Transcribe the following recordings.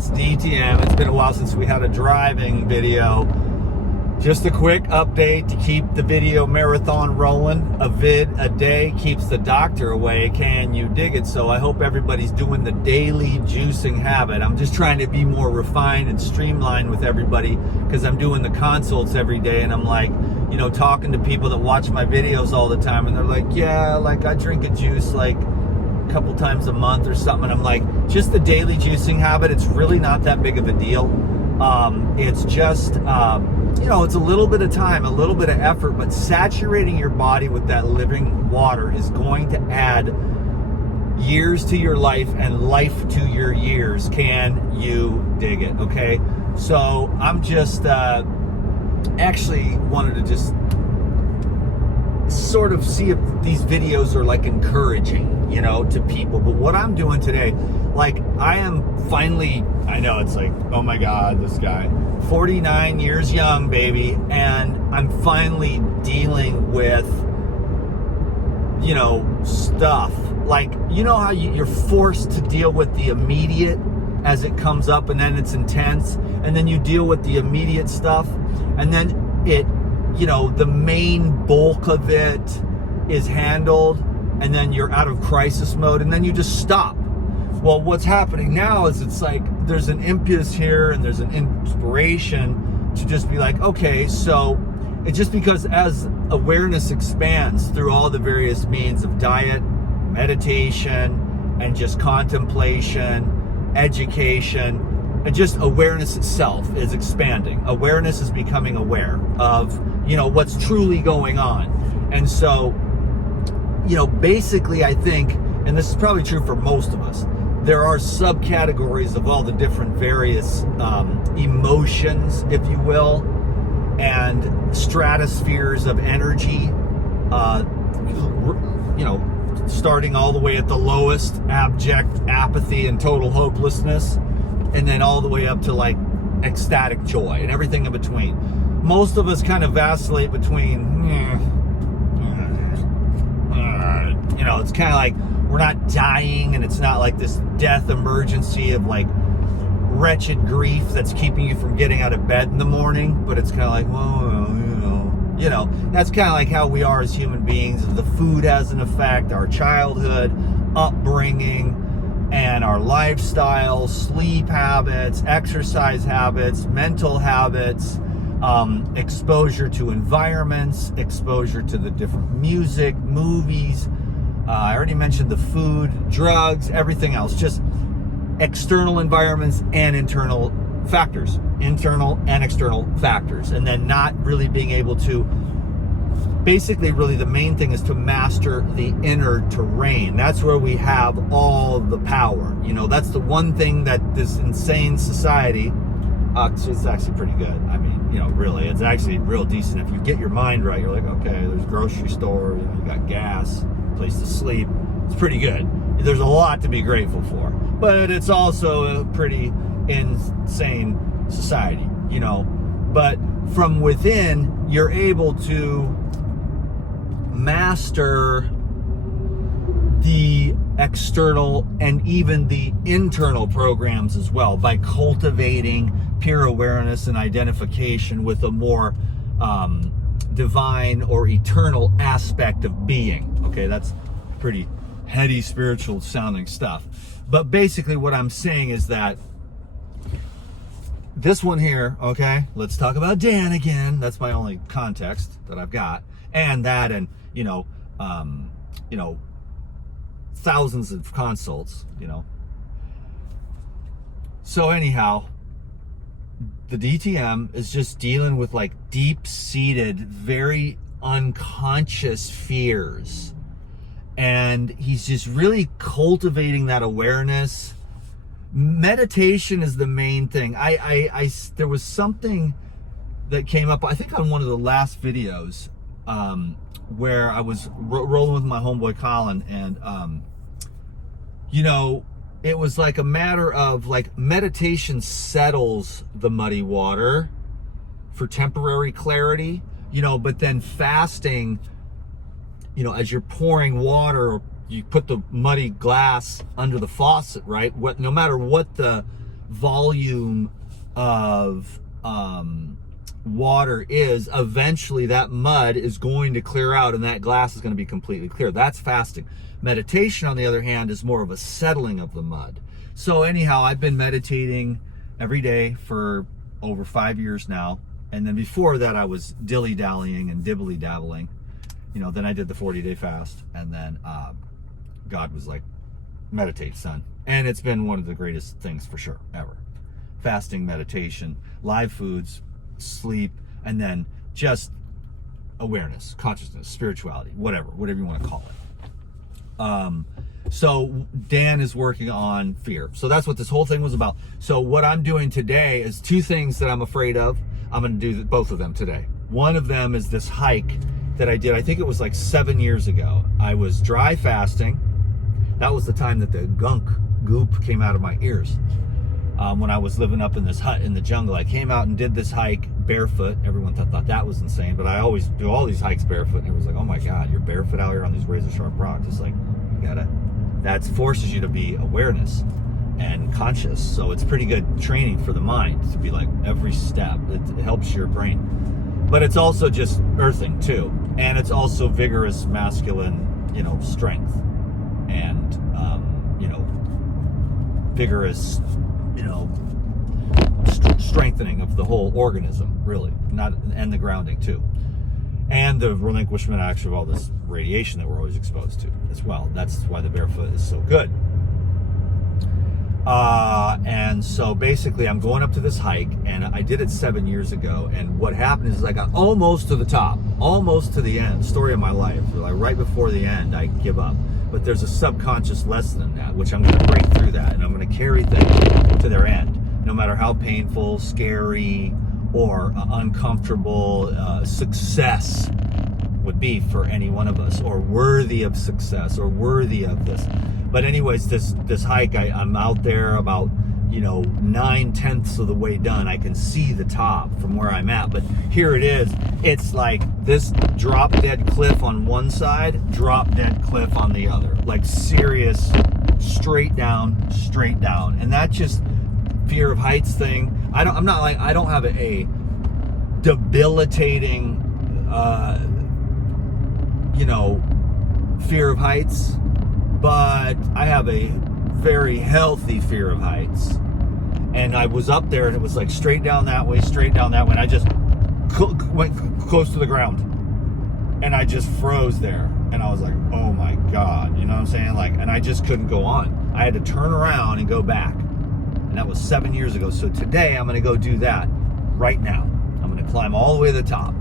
it's DTM. It's been a while since we had a driving video. Just a quick update to keep the video marathon rolling. A vid a day keeps the doctor away. Can you dig it? So I hope everybody's doing the daily juicing habit. I'm just trying to be more refined and streamlined with everybody because I'm doing the consults every day, and I'm like, you know, talking to people that watch my videos all the time, and they're like, yeah, like I drink a juice like a couple times a month or something. And I'm like, just the daily juicing habit, it's really not that big of a deal. It's just, you know, it's a little bit of time, a little bit of effort, but saturating your body with that living water is going to add years to your life and life to your years. Can you dig it? Okay. So I'm just, actually wanted to just sort of see if these videos are like encouraging, you know, to people. But what I'm doing today, like I am finally, I know it's like, oh my God, this guy, 49 years young, baby. And I'm finally dealing with, you know, stuff like, you know how you're forced to deal with the immediate as it comes up, and then it's intense, and then you deal with the immediate stuff, and then it, you know, the main bulk of it is handled, and then you're out of crisis mode, and then you just stop. Well, what's happening now is it's like there's an impetus here and there's an inspiration to just be like, okay, so it's just because as awareness expands through all the various means of diet, meditation, and just contemplation, education, and just awareness itself is expanding. Awareness is becoming aware of, you know, what's truly going on. And so, you know, basically I think, and this is probably true for most of us, there are subcategories of all the different various emotions, if you will, and stratospheres of energy, you know, starting all the way at the lowest, abject apathy and total hopelessness, and then all the way up to like ecstatic joy and everything in between. Most of us kind of vacillate between, you know, it's kind of like we're not dying, and it's not like this death emergency of like wretched grief that's keeping you from getting out of bed in the morning, but it's kind of like, well, you know, that's kind of like how we are as human beings. The food has an effect, our childhood, upbringing, and our lifestyle, sleep habits, exercise habits, mental habits, exposure to environments, exposure to the different music, movies. I already mentioned the food, drugs, everything else, just external environments and internal factors, internal and external factors, and then not really being able to, basically really the main thing is to master the inner terrain. That's where we have all the power. You know, that's the one thing that this insane society, it's actually pretty good. I mean, you know, really, it's actually real decent. If you get your mind right, you're like, okay, there's a grocery store, you know, you got gas, place to sleep. It's pretty good. There's a lot to be grateful for, but it's also a pretty insane society, you know. But from within, you're able to master the external and even the internal programs as well by cultivating pure awareness and identification with a more divine or eternal aspect of being. Okay, that's pretty heady spiritual sounding stuff. But basically what I'm saying is that this one here, okay, let's talk about Dan again. That's my only context that I've got. And that, and you know, thousands of consults, you know. So anyhow, the DTM is just dealing with like deep-seated, very unconscious fears. And he's just really cultivating that awareness. Meditation is the main thing. There was something that came up, I think on one of the last videos, where I was rolling with my homeboy Colin, and you know, it was like a matter of like meditation settles the muddy water for temporary clarity, you know, but then fasting, you know, as you're pouring water, you put the muddy glass under the faucet, right? No matter what the volume of water is, eventually that mud is going to clear out and that glass is going to be completely clear. That's fasting. Meditation, on the other hand, is more of a settling of the mud. So anyhow, I've been meditating every day for over 5 years now. And then before that, I was dilly-dallying and dibbly-dabbling. You know, then I did the 40-day fast. And then God was like, meditate, son. And it's been one of the greatest things for sure, ever. Fasting, meditation, live foods, sleep, and then just awareness, consciousness, spirituality, whatever you want to call it. So Dan is working on fear. So that's what this whole thing was about. So what I'm doing today is 2 things that I'm afraid of. I'm going to do both of them today. One of them is this hike that I did. I think it was like 7 years ago. I was dry fasting. That was the time that the goop came out of my ears. When I was living up in this hut in the jungle, I came out and did this hike barefoot. Everyone thought that was insane, but I always do all these hikes barefoot. And it was like, oh my God, you're barefoot out here on these razor sharp rocks. It's like, that forces you to be awareness and conscious. So it's pretty good training for the mind to be like every step. It helps your brain. But it's also just earthing too. And it's also vigorous masculine, strength. And, vigorous, strengthening of the whole organism, really, and the grounding too, and the relinquishment actually of all this radiation that we're always exposed to as well. That's why the barefoot is so good. And so basically I'm going up to this hike, and I did it 7 years ago, and what happened is I got almost to the top, almost to the end. Story of my life. Like right before the end, I give up. But there's a subconscious lesson in that, which I'm going to break through that, and I'm going to carry things to their end, no matter how painful, scary, or uncomfortable success would be for any one of us, or worthy of success, or worthy of this. But anyways, this hike, I'm out there about 9/10 of the way done. I can see the top from where I'm at, but here it is. It's like this drop dead cliff on one side, drop dead cliff on the other. Like serious, straight down. And that just fear of heights thing. I don't have a debilitating, fear of heights, but I have a very healthy fear of heights. And I was up there and it was like straight down that way, and I just went close to the ground, and I just froze there, and I was like, oh my God, you know what I'm saying? Like, and I just couldn't go on. I had to turn around and go back, and that was 7 years ago. So today I'm going to go do that right now. I'm going to climb all the way to the top.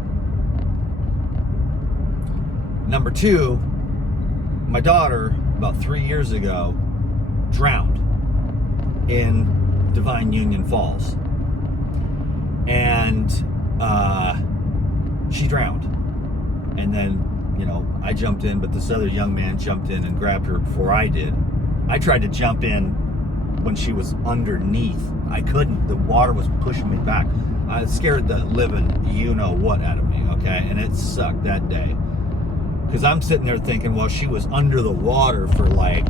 Number 2, my daughter about 3 years ago drowned in Divine Union Falls, and she drowned, and then I jumped in, but this other young man jumped in and grabbed her before I did. I tried to jump in when she was underneath. I couldn't. The water was pushing me back. I scared the living what out of me, okay? And it sucked that day, because I'm sitting there thinking, well, she was under the water for like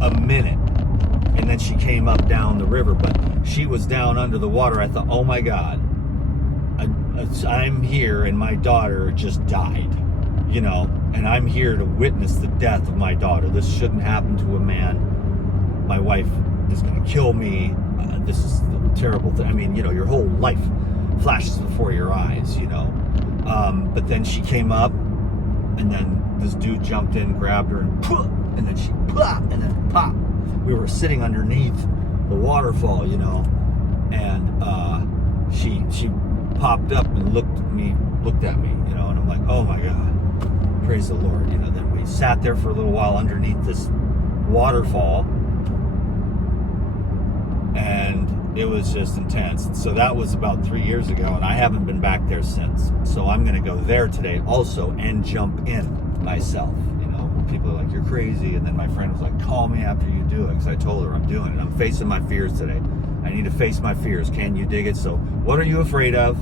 a minute, and then she came up down the river, but she was down under the water. I thought, oh my God, I'm here and my daughter just died, and I'm here to witness the death of my daughter. This shouldn't happen to a man. My wife is going to kill me. This is a terrible thing. I mean, your whole life flashes before your eyes, but then she came up, and then this dude jumped in, grabbed her, and then she and then pop. We were sitting underneath the waterfall, and she popped up and looked at me, and I'm like, oh my God, praise the Lord. Then we sat there for a little while underneath this waterfall, and it was just intense. So that was about 3 years ago, and I haven't been back there since. So I'm going to go there today also and jump in myself. People are like, you're crazy. And then my friend was like, call me after you do it, because I told her I'm doing it. I'm facing my fears today. I need to face my fears. Can you dig it? So what are you afraid of?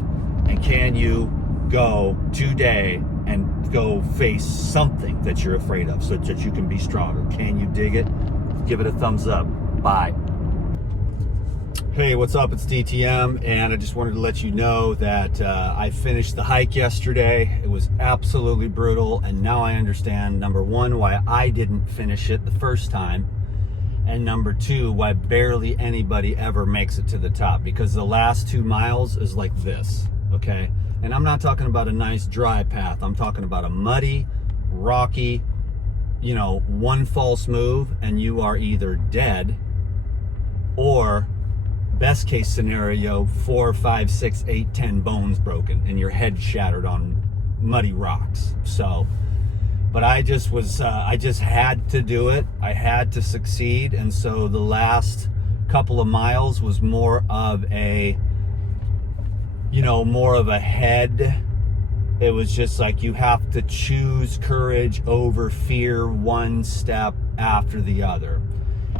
And can you go today and go face something that you're afraid of so that you can be stronger? Can you dig it? Give it a thumbs up. Bye. Hey, what's up? It's DTM, and I just wanted to let you know that I finished the hike yesterday. It was absolutely brutal, and now I understand, number one, why I didn't finish it the first time, and number two, why barely anybody ever makes it to the top, because the last 2 miles is like this, okay? And I'm not talking about a nice dry path. I'm talking about a muddy, rocky, one false move, and you are either dead or, best case scenario, 4, 5, 6, 8, 10 bones broken and your head shattered on muddy rocks. So, but I just had to do it. I had to succeed. And so the last couple of miles was more of a head. It was just like, you have to choose courage over fear, one step after the other.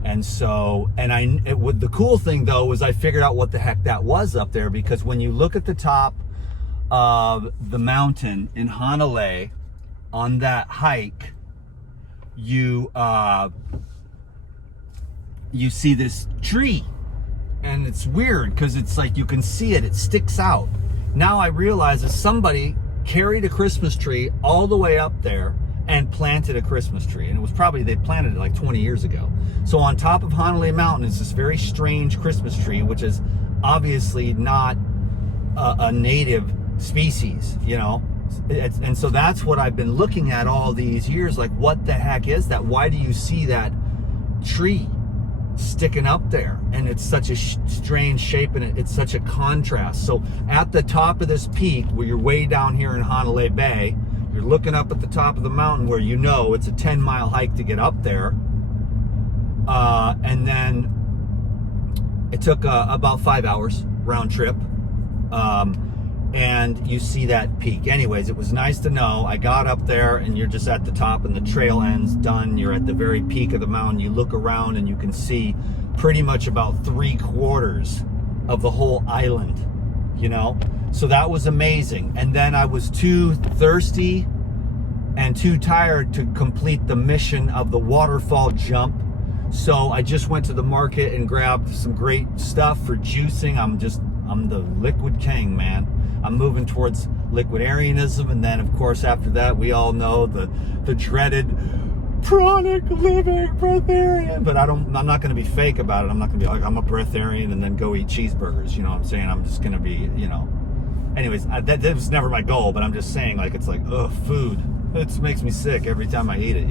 And so, the cool thing though was I figured out what the heck that was up there, because when you look at the top of the mountain in Hanalei on that hike, you see this tree, and it's weird because it's like you can see it sticks out. Now I realize that somebody carried a Christmas tree all the way up there and planted a Christmas tree, and it was probably, they planted it like 20 years ago. So on top of Hanalei Mountain is this very strange Christmas tree, which is obviously not a native species, and so that's what I've been looking at all these years, like, what the heck is that? Why do you see that tree sticking up there? And it's such a strange shape, and it's such a contrast. So at the top of this peak, where you're way down here in Hanalei Bay, you're looking up at the top of the mountain where it's a 10-mile hike to get up there. And then it took about 5 hours round trip. And you see that peak. Anyways, it was nice to know. I got up there, and you're just at the top, and the trail end's done. You're at the very peak of the mountain. You look around and you can see pretty much about 3/4 of the whole island, So that was amazing. And then I was too thirsty and too tired to complete the mission of the waterfall jump. So I just went to the market and grabbed some great stuff for juicing. I'm the liquid king, man. I'm moving towards liquidarianism. And then of course after that, we all know the dreaded chronic living breatharian. But I'm not going to be fake about it. I'm not going to be like, I'm a breatharian and then go eat cheeseburgers. You know what I'm saying? I'm just going to be, Anyways, that was never my goal, but I'm just saying, like, it's like, food. It makes me sick every time I eat it,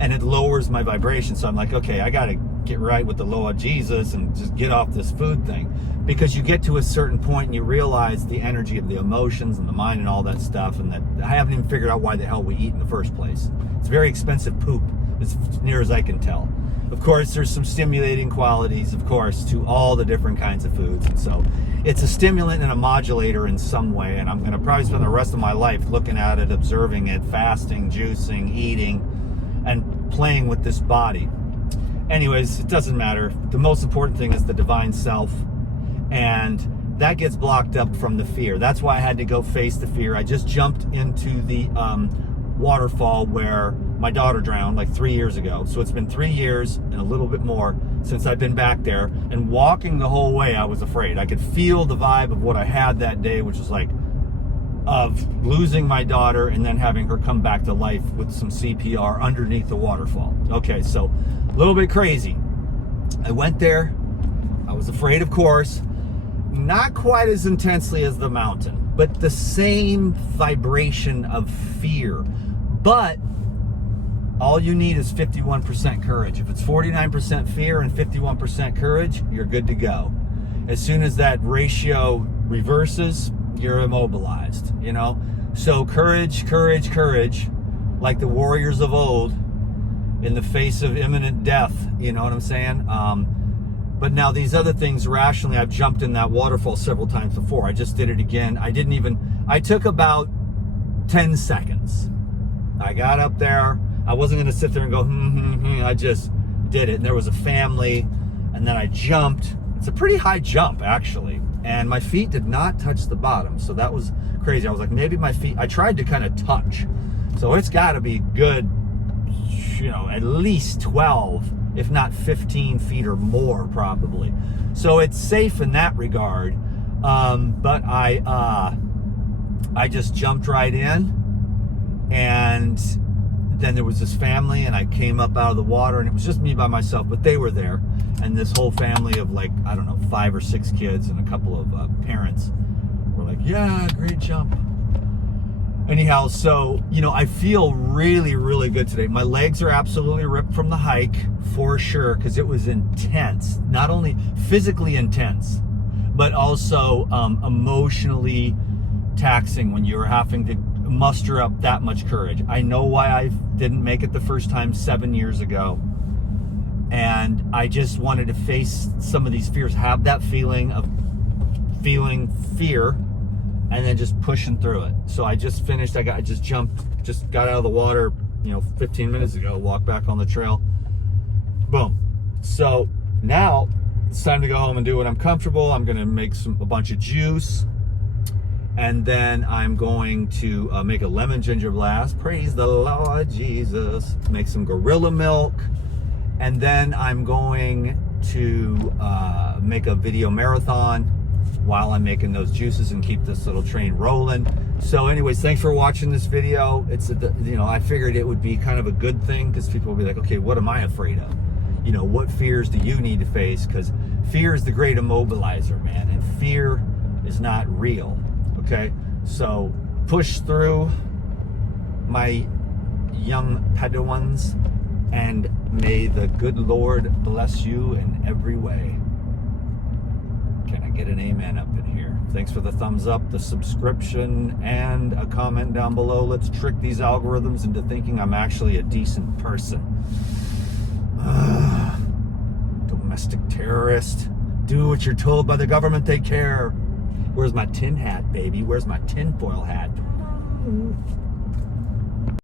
And it lowers my vibration. So I'm like, okay, I got to get right with the Lord Jesus and just get off this food thing. Because you get to a certain point and you realize the energy of the emotions and the mind and all that stuff, and that I haven't even figured out why the hell we eat in the first place. It's very expensive poop, as near as I can tell. Of course, there's some stimulating qualities, of course, to all the different kinds of foods. And so it's a stimulant and a modulator in some way. And I'm going to probably spend the rest of my life looking at it, observing it, fasting, juicing, eating, and playing with this body. Anyways, it doesn't matter. The most important thing is the divine self. And that gets blocked up from the fear. That's why I had to go face the fear. I just jumped into the waterfall where my daughter drowned like 3 years ago. So it's been 3 years and a little bit more since I've been back there. And walking the whole way, I was afraid. I could feel the vibe of what I had that day, which was like of losing my daughter and then having her come back to life with some CPR underneath the waterfall. Okay, so a little bit crazy. I went there. I was afraid, of course. Not quite as intensely as the mountain, but the same vibration of fear. But all you need is 51% courage. If it's 49% fear and 51% courage, you're good to go. As soon as that ratio reverses, you're immobilized, So courage, courage, courage, like the warriors of old in the face of imminent death, you know what I'm saying? But now these other things, rationally, I've jumped in that waterfall several times before. I just did it again. I took about 10 seconds. I got up there. I wasn't going to sit there and go, I just did it. And there was a family, and then I jumped. It's a pretty high jump, actually. And my feet did not touch the bottom. So that was crazy. I was like, maybe my feet, I tried to kind of touch. So it's got to be good, at least 12 if not 15 feet or more, probably. So it's safe in that regard. But I just jumped right in, and then there was this family, and I came up out of the water, and it was just me by myself, but they were there, and this whole family of, like, I don't know, 5 or 6 kids and a couple of parents were like, yeah, great jump. Anyhow, so, you know, I feel really, really good today. My legs are absolutely ripped from the hike, for sure, because it was intense. Not only physically intense, but also emotionally taxing when you're having to muster up that much courage. I know why I didn't make it the first time 7 years ago. And I just wanted to face some of these fears, have that feeling of feeling fear, and then just pushing through it. So I just finished, I just got out of the water, you know, 15 minutes ago, walked back on the trail. Boom. So now it's time to go home and do what I'm comfortable. I'm gonna make a bunch of juice, and then I'm going to make a lemon ginger blast. Praise the Lord Jesus. Make some gorilla milk, and then I'm going to make a video marathon while I'm making those juices and keep this little train rolling. So anyways, thanks for watching this video. It's, you know, I figured it would be kind of a good thing, because people will be like, okay, what am I afraid of? You know, what fears do you need to face? Because fear is the great immobilizer, man, and fear is not real, okay? So push through, my young Padawans, and may the good Lord bless you in every way. Can I get an amen up in here? Thanks for the thumbs up, the subscription, and a comment down below. Let's trick these algorithms into thinking I'm actually a decent person. Domestic terrorist. Do what you're told by the government, they care. Where's my tin hat, baby? Where's my tinfoil hat?